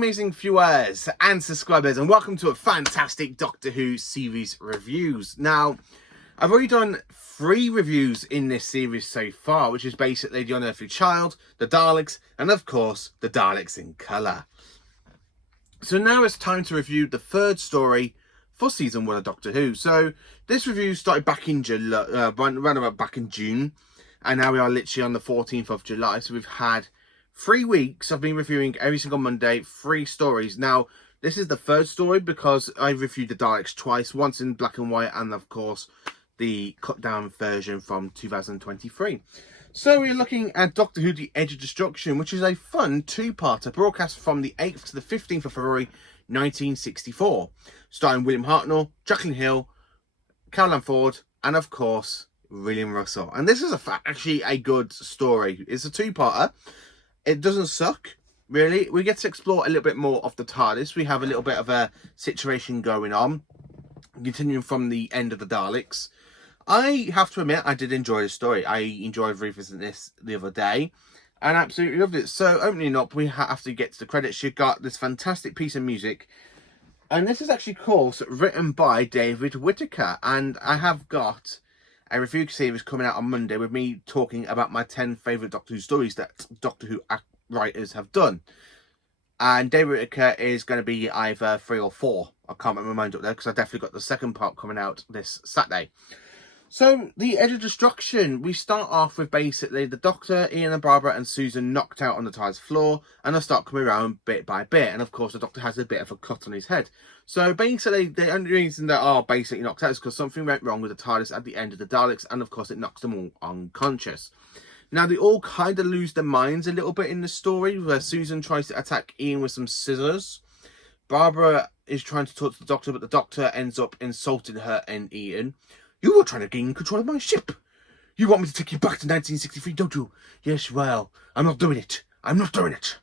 amazing viewers and subscribers, and welcome to a fantastic Doctor Who series reviews. Now, I've already done 3 reviews in this series so far, which is basically The Unearthly Child, The Daleks, and of course, The Daleks in Colour. So now it's time to review the 3rd story for season 1 of Doctor Who. So this review started back in July, around about back in June, and now we are literally on the 14th of July. So we've had 3 weeks. I've been reviewing every single Monday 3 stories. Now, this is the 3rd story because I reviewed the Daleks twice, once in black and white, and of course the cut down version from 2023. So we're looking at Doctor Who The Edge of Destruction, which is a fun 2-parter broadcast from the 8th to the 15th of February 1964, starring William Hartnell, Jacqueline Hill, Caroline Ford, and of course William Russell. And this is actually a good story. It's a 2-parter. It doesn't suck, really. We get to explore a little bit more of the TARDIS. We have a little bit of a situation going on, continuing from the end of the Daleks. I have to admit, I did enjoy the story. I enjoyed revisiting this the other day and absolutely loved it. So, opening up, we have to get to the credits. You've got this fantastic piece of music. And this is actually, of course, written by David Whittaker. And I have got a review series coming out on Monday with me talking about my 10 favourite Doctor Who stories that Doctor Who writers have done. And David Whittaker is going to be either 3 or 4. I can't remember my mind up there because I definitely got the 2nd part coming out this Saturday. So, The Edge of Destruction, we start off with basically the Doctor, Ian and Barbara and Susan knocked out on the TARDIS floor, and they start coming around bit by bit, and of course the Doctor has a bit of a cut on his head. So basically, the only reason they are basically knocked out is because something went wrong with the TARDIS at the end of the Daleks, and of course it knocks them all unconscious. Now, they all kind of lose their minds a little bit in the story, where Susan tries to attack Ian with some scissors. Barbara is trying to talk to the Doctor, but the Doctor ends up insulting her and Ian. You were trying to gain control of my ship. You want me to take you back to 1963, don't you? Yes, well, I'm not doing it. I'm not doing it.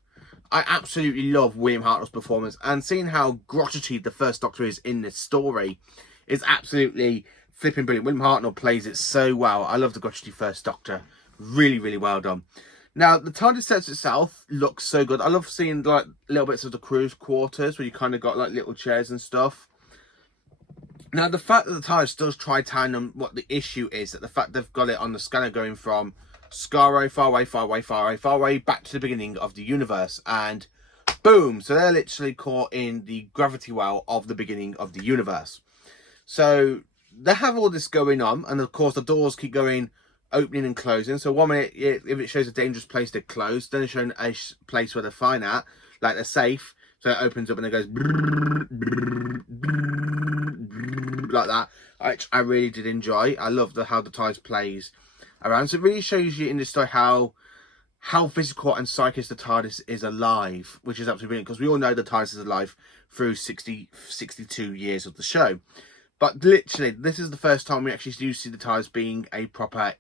I absolutely love William Hartnell's performance, and seeing how grotty the first Doctor is in this story is absolutely flipping brilliant. William Hartnell plays it so well. I love the grotty first Doctor. Really, really well done. Now, the TARDIS sets itself looks so good. I love seeing like little bits of the crew's quarters where you kind of got like little chairs and stuff. Now, the fact that the TARDIS does try telling them what the issue is, that the fact they've got it on the scanner going from Skaro, far away, far away, far away, far away, back to the beginning of the universe. And boom! So they're literally caught in the gravity well of the beginning of the universe. So they have all this going on. And of course, the doors keep going, opening and closing. So 1 minute, if it shows a dangerous place, they're closed. Then it's showing a place where they're fine at, like they're safe. So it opens up and it goes like that, which I really did enjoy. I love how the TARDIS plays around. So it really shows you in this story how physical and psychic the TARDIS is alive, which is absolutely brilliant, because we all know the TARDIS is alive through 62 years of the show. But literally, this is the first time we actually do see the TARDIS being a proper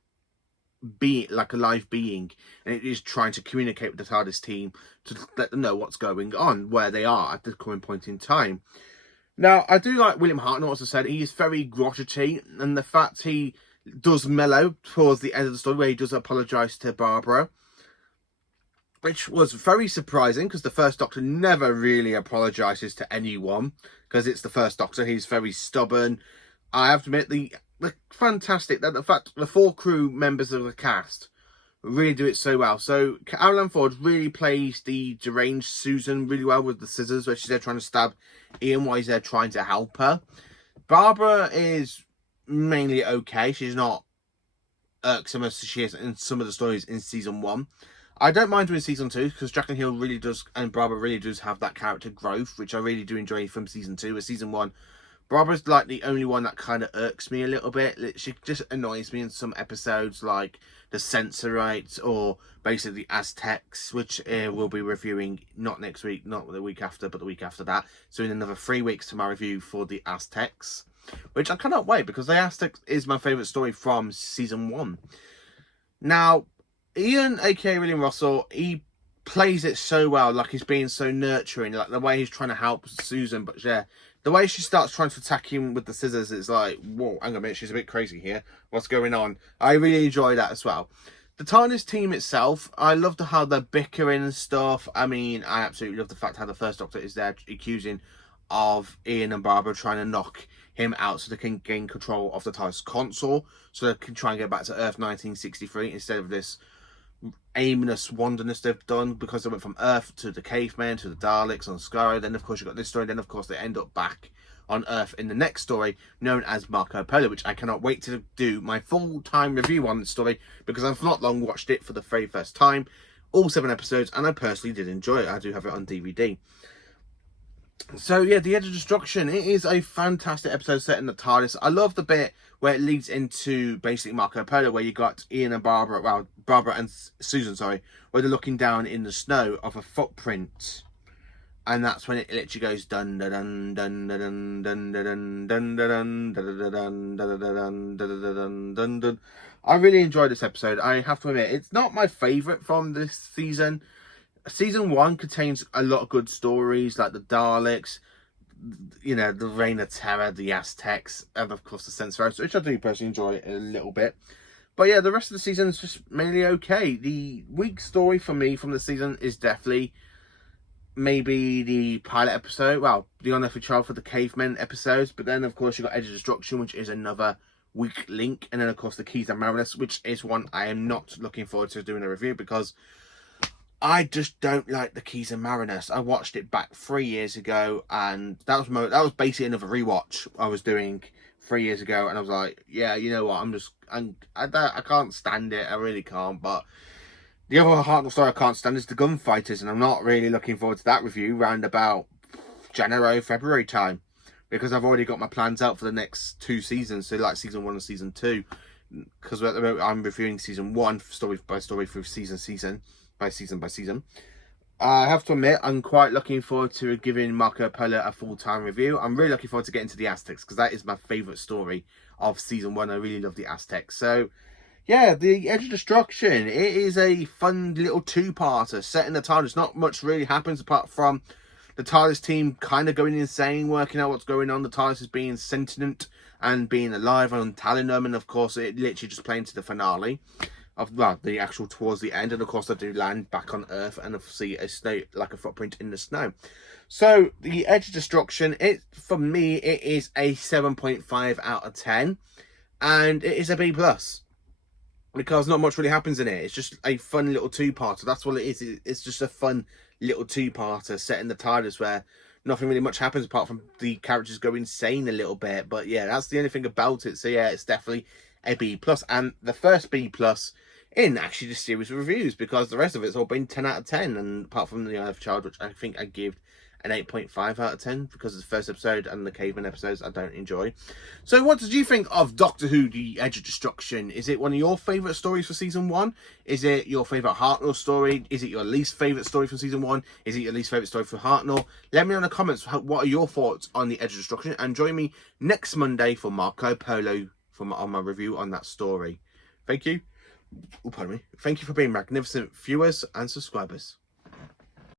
being, like a live being, and it is trying to communicate with the TARDIS team to let them know what's going on, where they are at the current point in time. Now, I do like William Hartnell, as I said. He is very grotty, and the fact he does mellow towards the end of the story, where he does apologise to Barbara, which was very surprising, because the first Doctor never really apologises to anyone, because it's the first Doctor. He's very stubborn. I have to admit, the fantastic that the fact the 4 crew members of the cast really do it so well. So Caroline Ford really plays the deranged Susan really well with the scissors, where she's there trying to stab Ian while he's there trying to help her. Barbara is mainly okay. She's not irksome as she is in some of the stories in season 1. I don't mind her in season 2, because Jacqueline Hill really does, and Barbara really does have that character growth, which I really do enjoy from season 2. With season 1, Barbara's like the only one that kind of irks me a little bit. She just annoys me in some episodes, like the Sensorites or basically the Aztecs, which we'll be reviewing not next week, not the week after, but the week after that. So in another 3 weeks to my review for the Aztecs, which I cannot wait, because the Aztecs is my favourite story from season 1. Now, Ian, aka William Russell, he plays it so well, like he's being so nurturing, like the way he's trying to help Susan, but yeah, the way she starts trying to attack him with the scissors, it's like, whoa, hang on a minute, she's a bit crazy here. What's going on? I really enjoy that as well. The TARDIS team itself, I love how they're bickering and stuff. I mean, I absolutely love the fact how the First Doctor is there accusing of Ian and Barbara trying to knock him out so they can gain control of the TARDIS console, so they can try and get back to Earth 1963 instead of this aimless wanderness they've done, because they went from Earth to the cavemen to the Daleks on Skaro. Then of course you've got this story, then of course they end up back on Earth in the next story known as Marco Polo, which I cannot wait to do my full-time review on the story, because I've not long watched it for the very first time, all 7 episodes, and I personally did enjoy it. I do have it on DVD. So yeah, The Edge of Destruction, it is a fantastic episode set in the TARDIS. I love the bit where it leads into basically Marco Polo, where you got Ian and Barbara, well, Barbara and Susan, sorry, where they're looking down in the snow of a footprint, and that's when it literally goes dun dun dun dun dun dun dun dun dun dun dun dun dun dun dun. I really enjoyed this episode. I have to admit, it's not my favourite from this season. Season 1 contains a lot of good stories, like the Daleks, you know, the Reign of Terror, the Aztecs, and of course the Sentience, which I do personally enjoy a little bit. But yeah, the rest of the season is just mainly okay. The weak story for me from the season is definitely maybe the pilot episode, well, the Unearthly Child for the Cavemen episodes, but then of course you got Edge of Destruction, which is another weak link, and then of course the Keys and Marinus, which is one I am not looking forward to doing a review, because I just don't like the Keys and Marinus. I watched it back 3 years ago, and that was basically another rewatch I was doing 3 years ago, and I was like, yeah, you know what, I can't stand it, I really can't. But the other Hartnell story I can't stand is the Gunfighters, and I'm not really looking forward to that review round about January, February time, because I've already got my plans out for the next 2 seasons, so like season 1 and season 2, because at the moment I'm reviewing season 1 story by story through season by season. I have to admit, I'm quite looking forward to giving Marco Polo a full-time review. I'm really looking forward to getting to the Aztecs, because that is my favourite story of season 1. I really love the Aztecs. So, yeah, The Edge of Destruction. It is a fun little 2-parter set in the TARDIS. Not much really happens apart from the TARDIS team kind of going insane, working out what's going on. The TARDIS is being sentient and being alive on Talinum, and of course it literally just playing to the finale of, well, the actual towards the end, and of course they do land back on Earth and see a snow, like a footprint in the snow. So The Edge of Destruction, for me it is a 7.5 out of 10, and it is a B+, because not much really happens in it. It's just a fun little 2-parter. That's what it is. It's just a fun little 2-parter set in the TARDIS where nothing really much happens apart from the characters go insane a little bit. But yeah, that's the only thing about it. So yeah, it's definitely a B+, and the first B+ in actually the series of reviews, because the rest of it's all been 10 out of 10, and apart from the Unearthly Child, which I think I give an 8.5 out of 10, because it's the first episode, and the Caveman episodes I don't enjoy. So what did you think of Doctor Who The Edge of Destruction? Is it one of your favourite stories for season 1? Is it your favourite Hartnell story? Is it your least favourite story from season 1? Is it your least favourite story for Hartnell? Let me know in the comments what are your thoughts on The Edge of Destruction, and join me next Monday for Marco Polo on my review on that story. Thank you. Oh, pardon me. Thank you for being magnificent viewers and subscribers.